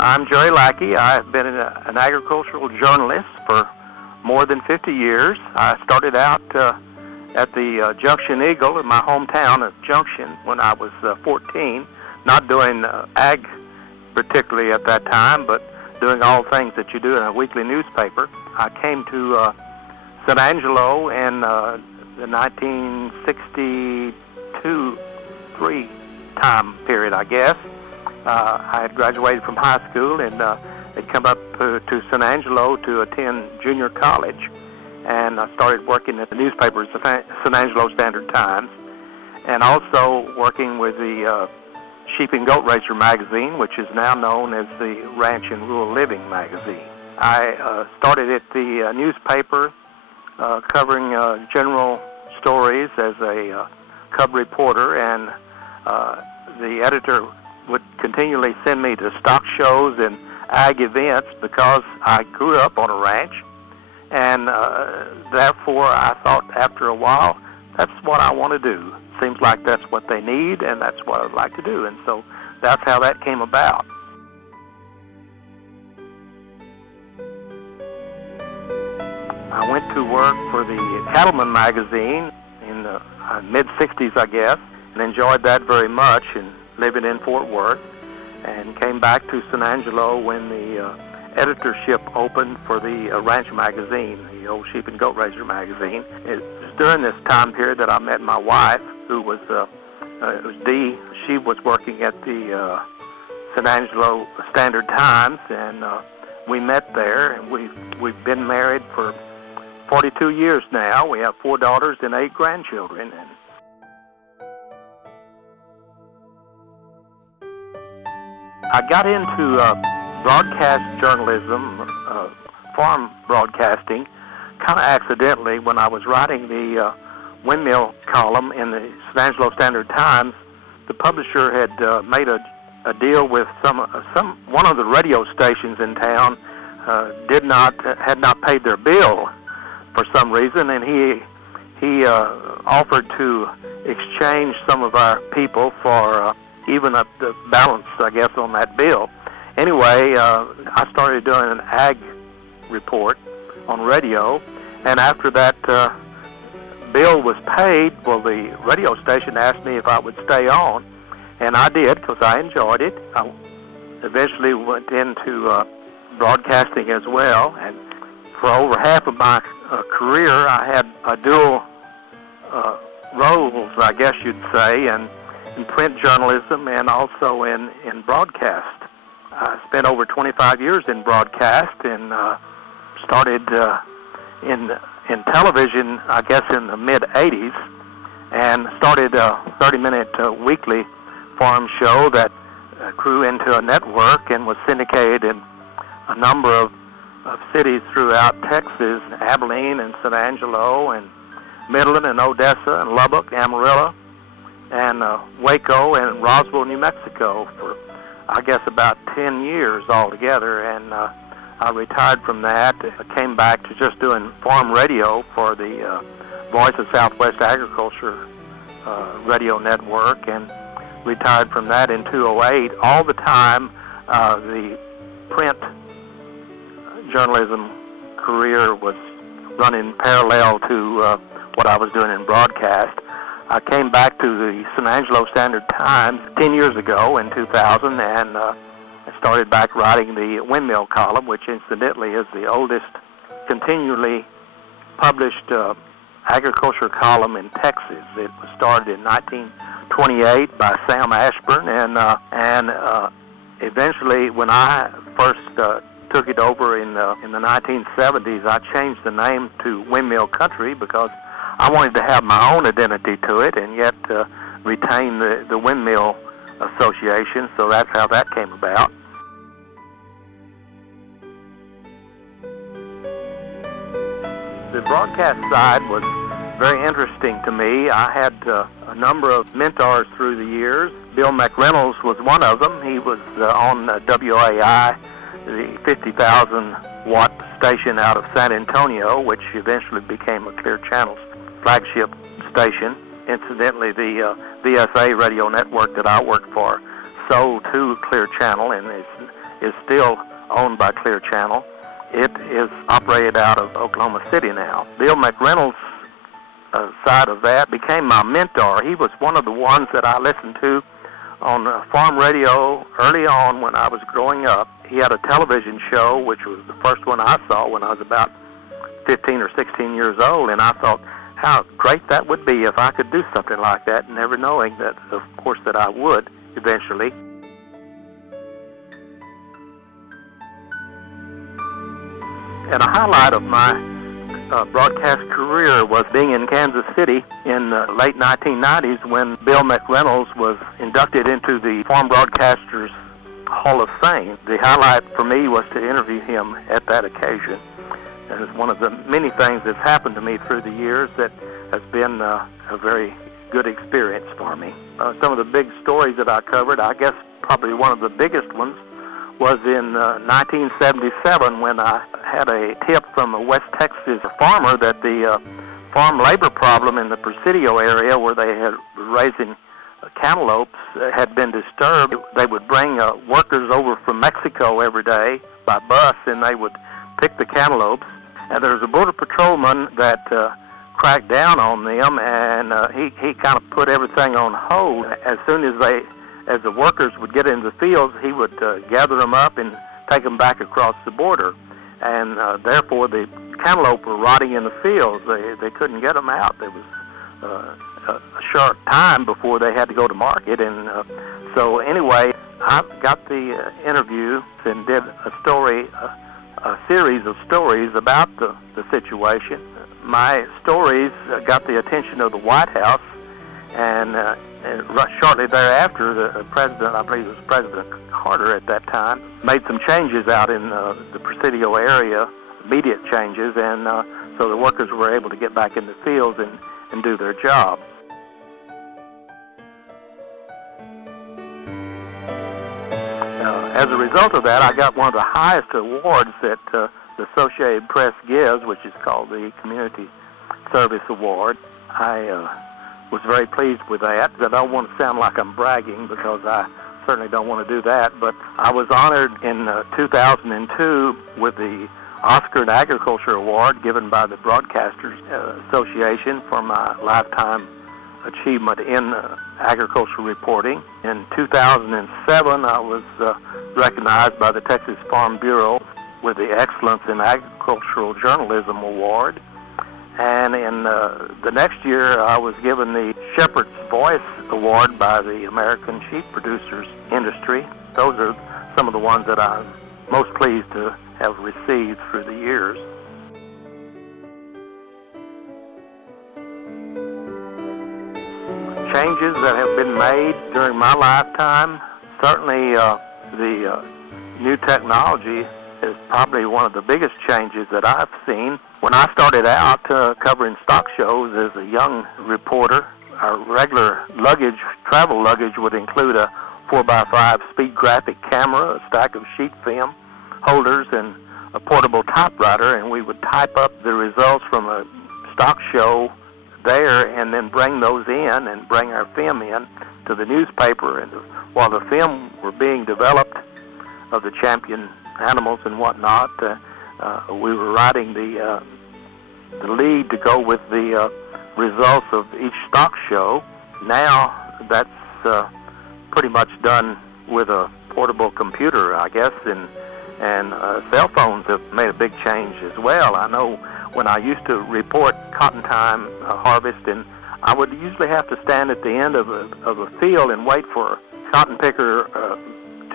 I'm Jarry Lackey. I've been an agricultural journalist for more than 50 years. I started out at the Junction Eagle in my hometown of Junction when I was 14, not doing ag particularly at that time, but doing all things that you do in a weekly newspaper. I came to San Angelo in the 1962-3 time period, I guess. I had graduated from high school and had come up to San Angelo to attend junior college, and I started working at the newspaper, San Angelo Standard-Times, and also working with the Sheep and Goat Raiser magazine, which is now known as the Ranch and Rural Living magazine. I started at the newspaper covering general stories as a cub reporter, and the editor would continually send me to stock shows and ag events because I grew up on a ranch, and therefore I thought after a while, that's what I want to do. Seems like that's what they need, and that's what I'd like to do, and so that's how that came about. I went to work for the Cattleman magazine in the mid-60s, I guess, and enjoyed that very much, and living in Fort Worth, and came back to San Angelo when the editorship opened for the Ranch magazine, the old Sheep and Goat Raiser magazine. It was during this time period that I met my wife, who was it was Dee. She was working at the San Angelo Standard-Times, and we met there, and we've been married for 42 years now. We have 4 daughters and 8 grandchildren. And I got into broadcast journalism, farm broadcasting, kind of accidentally when I was writing the windmill column in the San Angelo Standard-Times. The publisher had made a deal with one of the radio stations in town. Had not paid their bill for some reason, and he offered to exchange some of our people for even up the balance, I guess, on that bill. Anyway, I started doing an ag report on radio, and after that bill was paid, well, the radio station asked me if I would stay on, and I did because I enjoyed it. I eventually went into broadcasting as well, and for over half of my career, I had dual roles, I guess you'd say, in print journalism and also in broadcast. I spent over 25 years in broadcast, and started in television, I guess, in the mid-'80s, and started a 30-minute weekly farm show that grew into a network and was syndicated in a number of cities throughout Texas, Abilene and San Angelo and Midland and Odessa and Lubbock, Amarillo, and Waco and Roswell, New Mexico for, I guess, about 10 years altogether. And I retired from that. I came back to just doing farm radio for the Voice of Southwest Agriculture radio network, and retired from that in 2008. All the time, the print journalism career was running parallel to what I was doing in broadcast. I came back to the San Angelo Standard-Times 10 years ago in 2000, and I started back writing the windmill column, which incidentally is the oldest continually published agriculture column in Texas. It was started in 1928 by Sam Ashburn, and eventually, when I first took it over in the 1970s, I changed the name to Windmill Country because I wanted to have my own identity to it and yet retain the Windmill Association, so that's how that came about. The broadcast side was very interesting to me. I had a number of mentors through the years. Bill McReynolds was one of them. He was on WAI, the 50,000-watt station out of San Antonio, which eventually became a Clear Channel's flagship station. Incidentally, the VSA radio network that I worked for sold to Clear Channel and is is still owned by Clear Channel. It is operated out of Oklahoma City now. Bill McReynolds' side of that became my mentor. He was one of the ones that I listened to on farm radio early on when I was growing up. He had a television show, which was the first one I saw when I was about 15 or 16 years old, and I thought how great that would be if I could do something like that, never knowing that, of course, that I would eventually. And a highlight of my broadcast career was being in Kansas City in the late 1990s when Bill McReynolds was inducted into the Farm Broadcasters Hall of Fame. The highlight for me was to interview him at that occasion. And it's one of the many things that's happened to me through the years that has been a very good experience for me. Some of the big stories that I covered, I guess probably one of the biggest ones was in 1977 when I had a tip from a West Texas farmer that the farm labor problem in the Presidio area where they had raising cantaloupes had been disturbed. They would bring workers over from Mexico every day by bus, and they would pick the cantaloupes. And there was a border patrolman that cracked down on them, and he kind of put everything on hold. As soon as the workers would get into the fields, he would gather them up and take them back across the border. And therefore, the cantaloupe were rotting in the fields. They couldn't get them out. There was a short time before they had to go to market. And so anyway, I got the interview and did a series of stories about the situation. My stories got the attention of the White House, and shortly thereafter, the president, I believe it was President Carter at that time, made some changes out in the Presidio area, immediate changes, and so the workers were able to get back in the fields and do their job. As a result of that, I got one of the highest awards that the Associated Press gives, which is called the Community Service Award. I was very pleased with that. I don't want to sound like I'm bragging because I certainly don't want to do that, but I was honored in 2002 with the Oscar in Agriculture Award given by the Broadcasters Association for my lifetime achievement in agricultural reporting. In 2007, I was recognized by the Texas Farm Bureau with the Excellence in Agricultural Journalism Award. And in the next year, I was given the Shepherd's Voice Award by the American Sheep Producers Industry. Those are some of the ones that I'm most pleased to have received through the years. Changes that have been made during my lifetime, certainly the new technology is probably one of the biggest changes that I've seen. When I started out covering stock shows as a young reporter, our regular luggage, travel luggage, would include a 4x5 speed graphic camera, a stack of sheet film holders, and a portable typewriter, and we would type up the results from a stock show there and then bring those in and bring our film in to the newspaper. And while the film were being developed of the champion animals and whatnot, we were writing the lead to go with the results of each stock show. Now that's pretty much done with a portable computer, I guess, and cell phones have made a big change as well. I know when I used to report cotton time harvest, and I would usually have to stand at the end of a field and wait for a cotton picker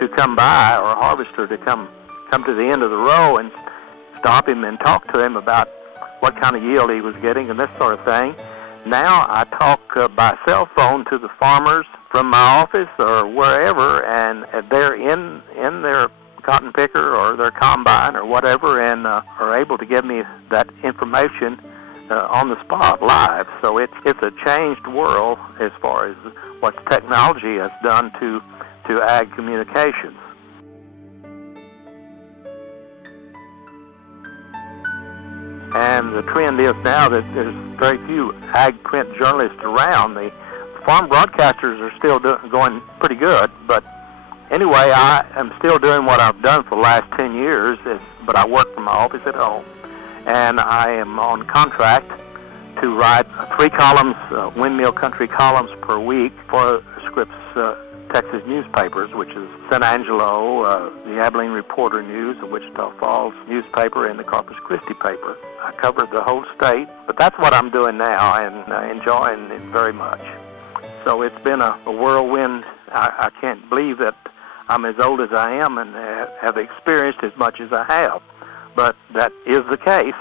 to come by, or a harvester to come to the end of the row and stop him and talk to him about what kind of yield he was getting and this sort of thing. Now I talk by cell phone to the farmers from my office or wherever, and they're in their cotton picker or their combine or whatever, and are able to give me that information on the spot live. So it's a changed world as far as what technology has done to ag communications. And the trend is now that there's very few ag print journalists around. The farm broadcasters are still going pretty good, but Anyway, I am still doing what I've done for the last 10 years, but I work from my office at home. And I am on contract to write 3 columns, windmill country columns per week for Scripps Texas newspapers, which is San Angelo, the Abilene Reporter News, the Wichita Falls newspaper, and the Corpus Christi paper. I cover the whole state, but that's what I'm doing now, and enjoying it very much. So it's been a whirlwind. I can't believe that I'm as old as I am and have experienced as much as I have, but that is the case.